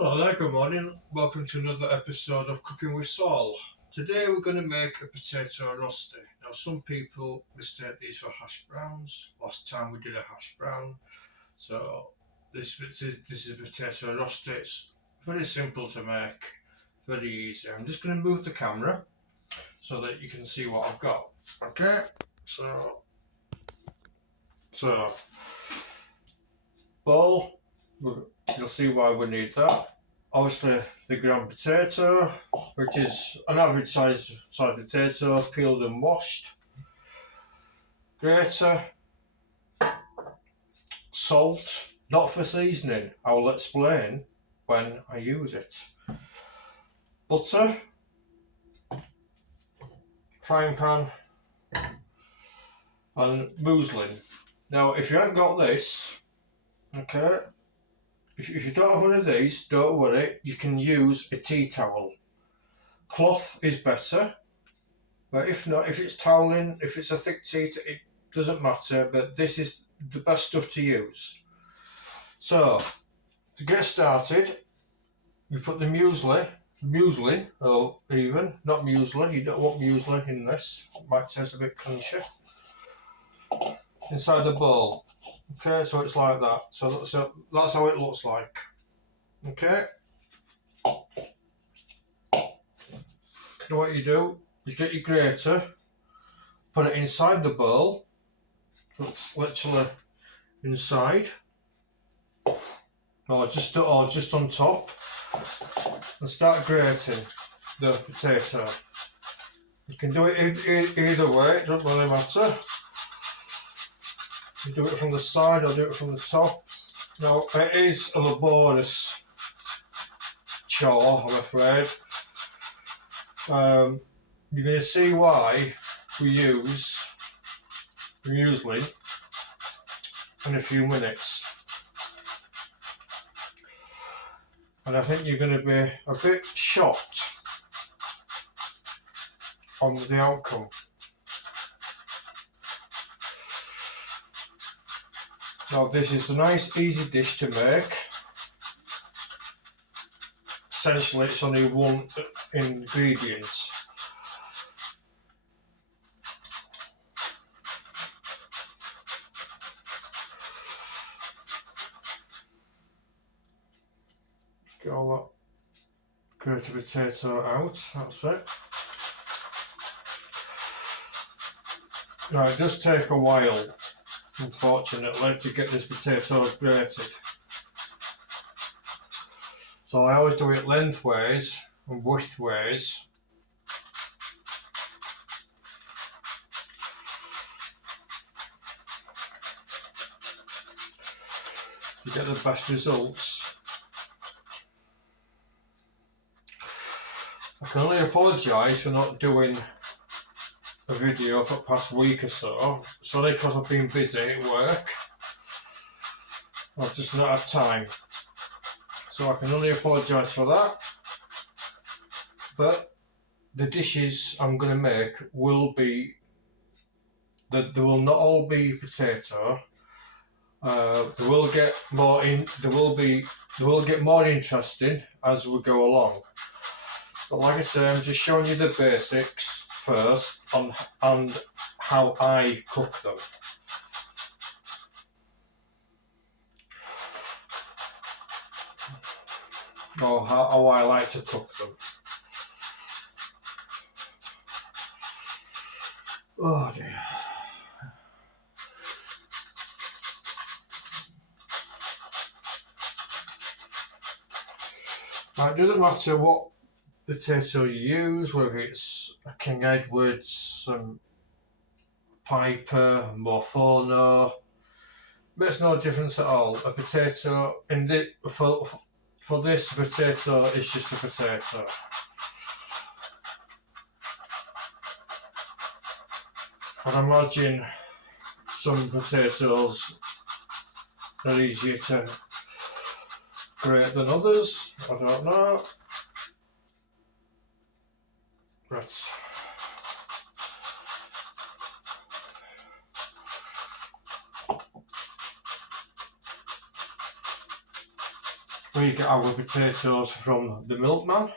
Hello there, good morning. Welcome to another episode of Cooking with Saul. Today we're going to make a potato rosti. Now some people mistake these for hash browns. Last time we did a hash brown. So this is a potato rosti. It's very simple to make, very easy. I'm just going to move the camera so that you can see what I've got. Okay, so bowl, you'll see why we need that. Obviously the ground potato, which is an average size potato, peeled and washed. Grater, salt, not for seasoning, I will explain when I use it. Butter, frying pan, and muslin. Now if you haven't got this, okay, if you don't have one of these, don't worry, you can use a tea towel. Cloth is better, but if not, if it's toweling, if it's a thick tea, it doesn't matter, but this is the best stuff to use. So, to get started, you put the muslin, or even, not muesli, you don't want muesli in this, it might taste a bit crunchy, inside the bowl. Okay, so it's like that. So that's how it looks like. Okay. Now what you do is get your grater, put it inside the bowl, so it's literally inside, or just on top, and start grating the potato. You can do it either way, it doesn't really matter. You do it from the side or do it from the top. Now it is a laborious chore, I'm afraid. You're going to see why we use muslin in a few minutes. And I think you're going to be a bit shocked on the outcome. Now this is a nice easy dish to make. Essentially it's only one ingredient. Get all that grated potato out, that's it. Now it does take a while, unfortunately, to get this potato grated. So I always do it lengthways and widthways. To get the best results. I can only apologise for not doing a video for the past week or so. It's only because I've been busy at work. I've just not had time. So I can only apologise for that. But the dishes I'm going to make will be, they will not all be potato. They will get more interesting as we go along. But like I say, I'm just showing you the basics first on how I cook them. Or how I like to cook them. Oh dear. Now, it doesn't matter what potato you use, whether it's a King Edward's, Piper, Morfono, makes no difference at all. A potato for this potato is just a potato. I imagine some potatoes are easier to grate than others. I don't know. Right. We get our potatoes from the milkman.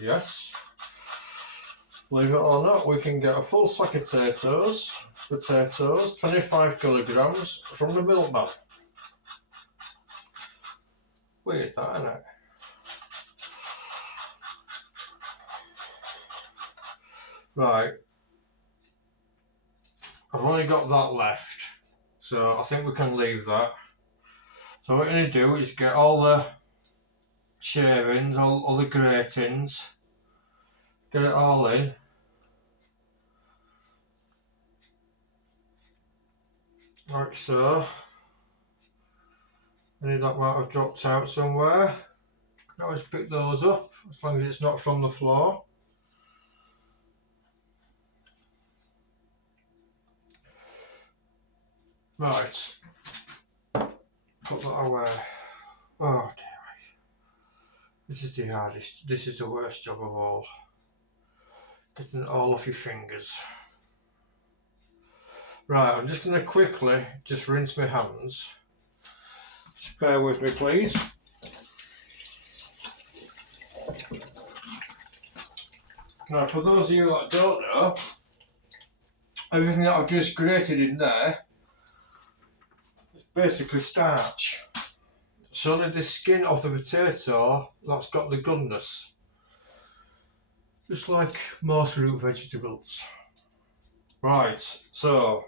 Yes. Believe it or not, we can get a full sack of potatoes, 25 kilograms from the milkman. Weird that, isn't it? Right. I've only got that left, so I think we can leave that. So what we're going to do is get all the shavings, all the gratings, get it all in. Like so. Any that might have dropped out somewhere. Can always pick those up, as long as it's not from the floor. Right. Put that away. Oh dear. This is the hardest, this is the worst job of all. Getting it all off your fingers. Right, I'm just going to quickly just rinse my hands. Just bear with me, please. Now, for those of you that don't know, everything that I've just grated in there is basically starch. It's only the skin of the potato that's got the goodness. Just like most root vegetables. Right, so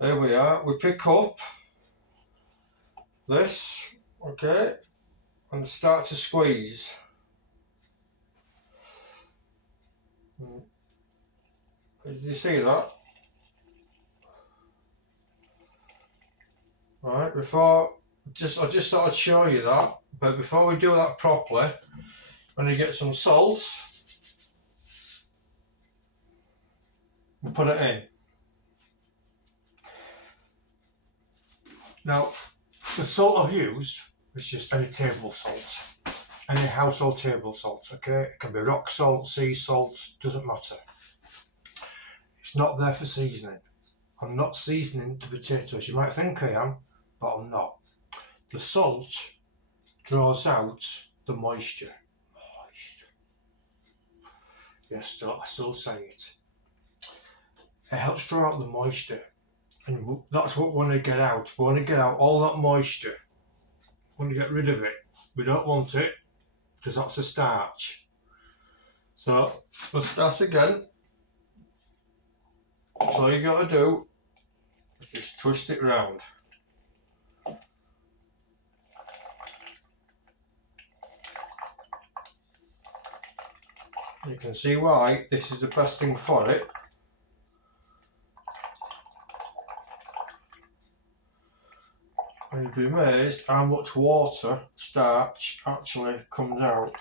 there we are. We pick up this, okay, and start to squeeze. Did you see that? Right, I just thought I'd show you that, but before we do that properly, I'm going to get some salt and put it in. Now, the salt I've used is just any table salt, any household table salt, okay? It can be rock salt, sea salt, doesn't matter. It's not there for seasoning. I'm not seasoning the potatoes. You might think I am, but I'm not. The salt draws out the moisture. Yes, I still say it. It helps draw out the moisture. And that's what we want to get out. We want to get out all that moisture. We want to get rid of it. We don't want it, because that's the starch. So, let's start again. So all you got to do is just twist it round. You can see why this is the best thing for it. And you'd be amazed how much water, starch, actually comes out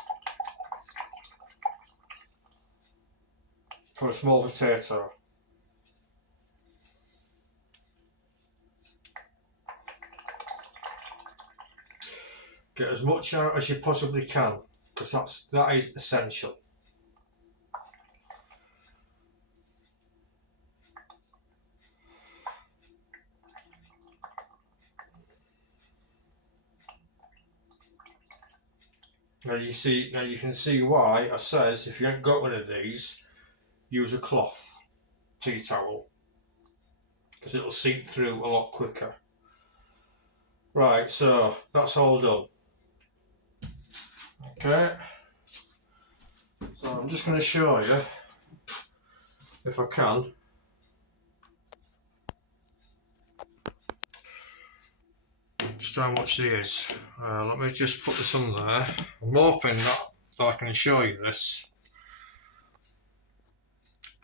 for a small potato. Get as much out as you possibly can, because that is essential. Now you can see why I says if you ain't got one of these, use a cloth, tea towel, because it'll seep through a lot quicker. Right, so that's all done. Okay, so I'm just going to show you, if I can, just how much there is. Let me just put this on there. I'm hoping that I can show you this.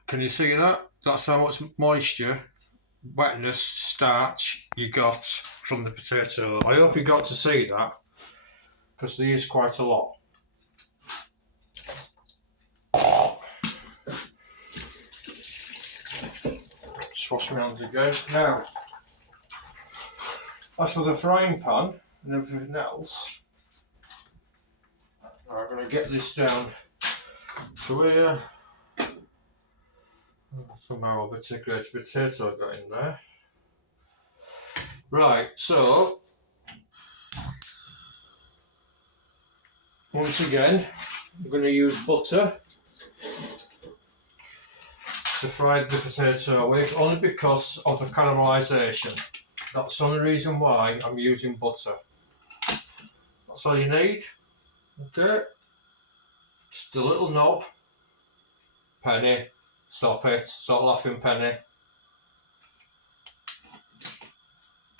Can you see that? That's how much moisture, wetness, starch you got from the potato. I hope you got to see that, because there is quite a lot. Just wash my hands again. Now, as for the frying pan and everything else, I'm going to get this down to here. Somehow a bit of grated potato I got in there. Right, so Once again, I'm going to use butter to fry the potato with, only because of the caramelisation. That's the only reason why I'm using butter. That's all you need. Okay, just a little knob. Penny, stop it, stop laughing, Penny.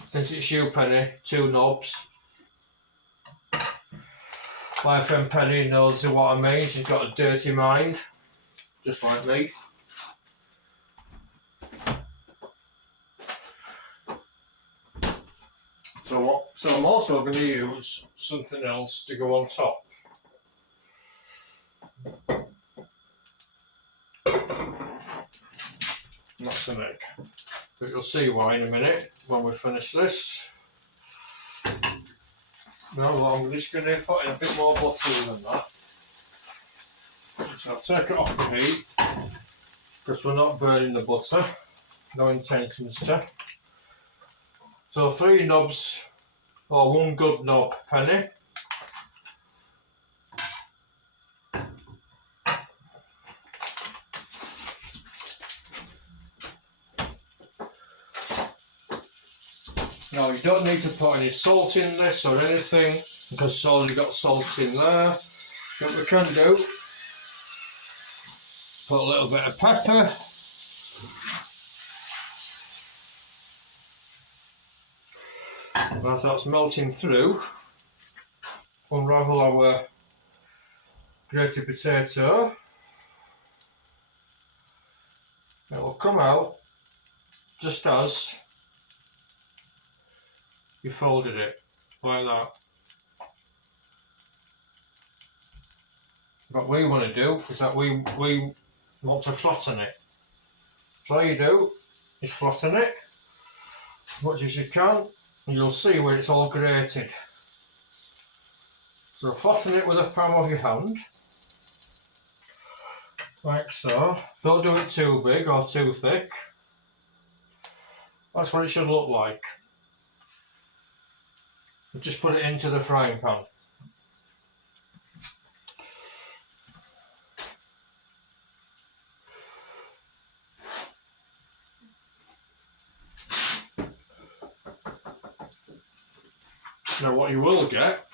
Since it's you, Penny, 2 knobs. My friend Penny knows what I mean, she's got a dirty mind, just like me. So I'm also going to use something else to go on top. That's the egg. But you'll see why in a minute when we finish this. No, I'm just going to put in a bit more butter than that. So I'll take it off the heat, because we're not burning the butter. No intentions to. So 3 knobs, or 1 good knob, Penny. Now you don't need to put any salt in this or anything, because it's already got salt in there. What we can do, put a little bit of pepper. As that's melting through, unravel our grated potato. It will come out just as you folded it, like that. What we want to do is that we want to flatten it. So all you do is flatten it as much as you can, and you'll see where it's all grated. So flatten it with the palm of your hand, like so. Don't do it too big or too thick. That's what it should look like. Just put it into the frying pan. Now what you will get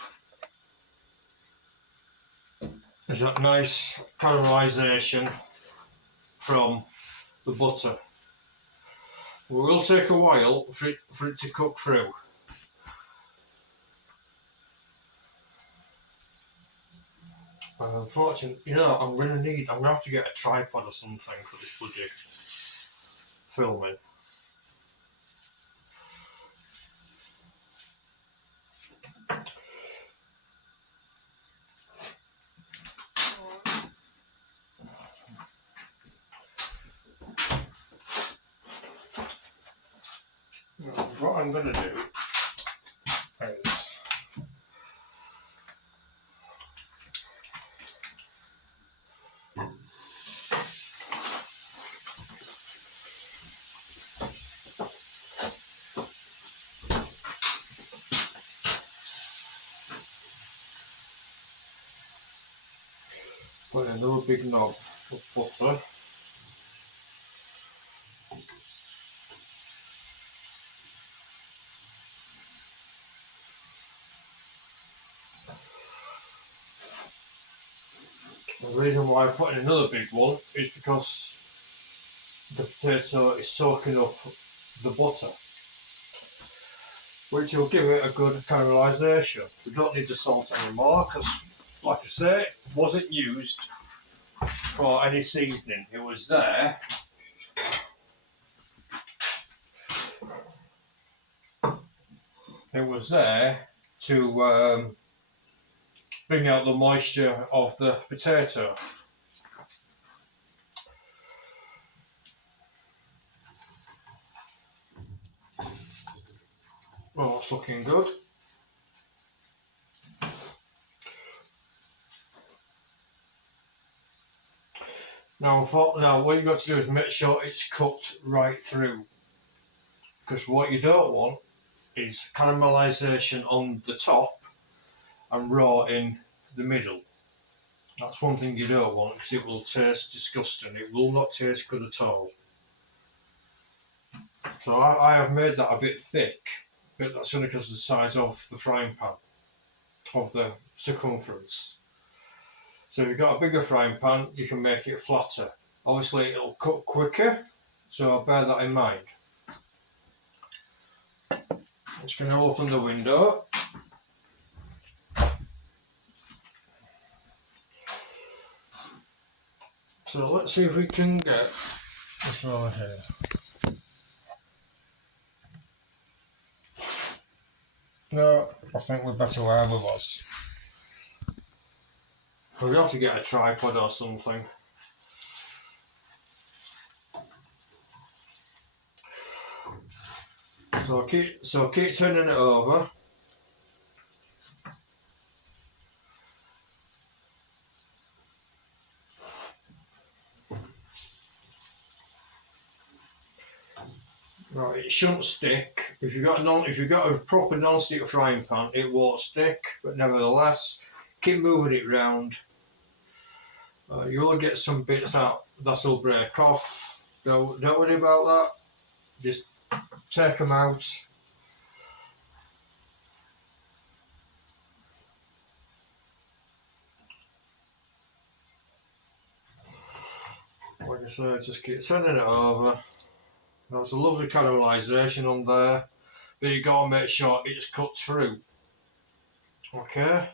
is that nice caramelisation from the butter. It will take a while for it to cook through. Unfortunately, I'm going to have to get a tripod or something for this bloody filming. What I'm going to do is put another big knob of butter. The reason why I put in another big one is because the potato is soaking up the butter, which will give it a good caramelisation. We don't need the salt anymore because, like I say, it wasn't used for any seasoning. It was there to bring out the moisture of the potato. Well, it's looking good. Now what you've got to do is make sure it's cooked right through, because what you don't want is caramelisation on the top and raw in the middle. That's one thing you don't want because it will taste disgusting. It will not taste good at all. So I have made that a bit thick, but that's only because of the size of the frying pan, of the circumference. So if you've got a bigger frying pan, you can make it flatter. Obviously it'll cook quicker, so bear that in mind. I'm just going to open the window. So let's see if we can get this over here. No, I think we're better where we was. We'll have to get a tripod or something. So keep turning it over. Right, it shouldn't stick. If you've got a proper non-stick frying pan, it won't stick. But nevertheless, keep moving it round. You will get some bits out that'll break off. Don't worry about that. Just take them out. Like I said, just keep turning it over. There's a lovely caramelisation on there, but you got to make sure it's cut through. Okay.